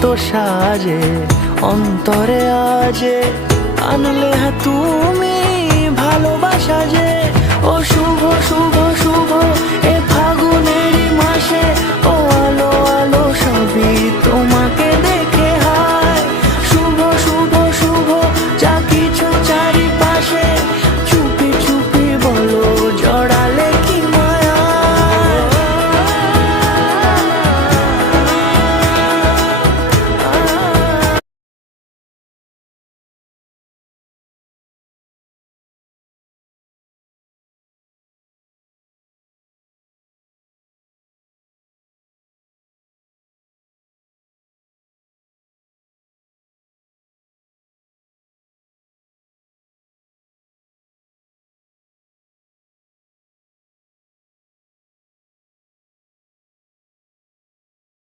কত সাজে অন্তরে আজে আনলে হ্যাঁ তুমি ভালোবাসা যে। ও শুভ শুভ শুভ এ ফাগুনেরই মাসে, ও আলো আলো সবই তোমার।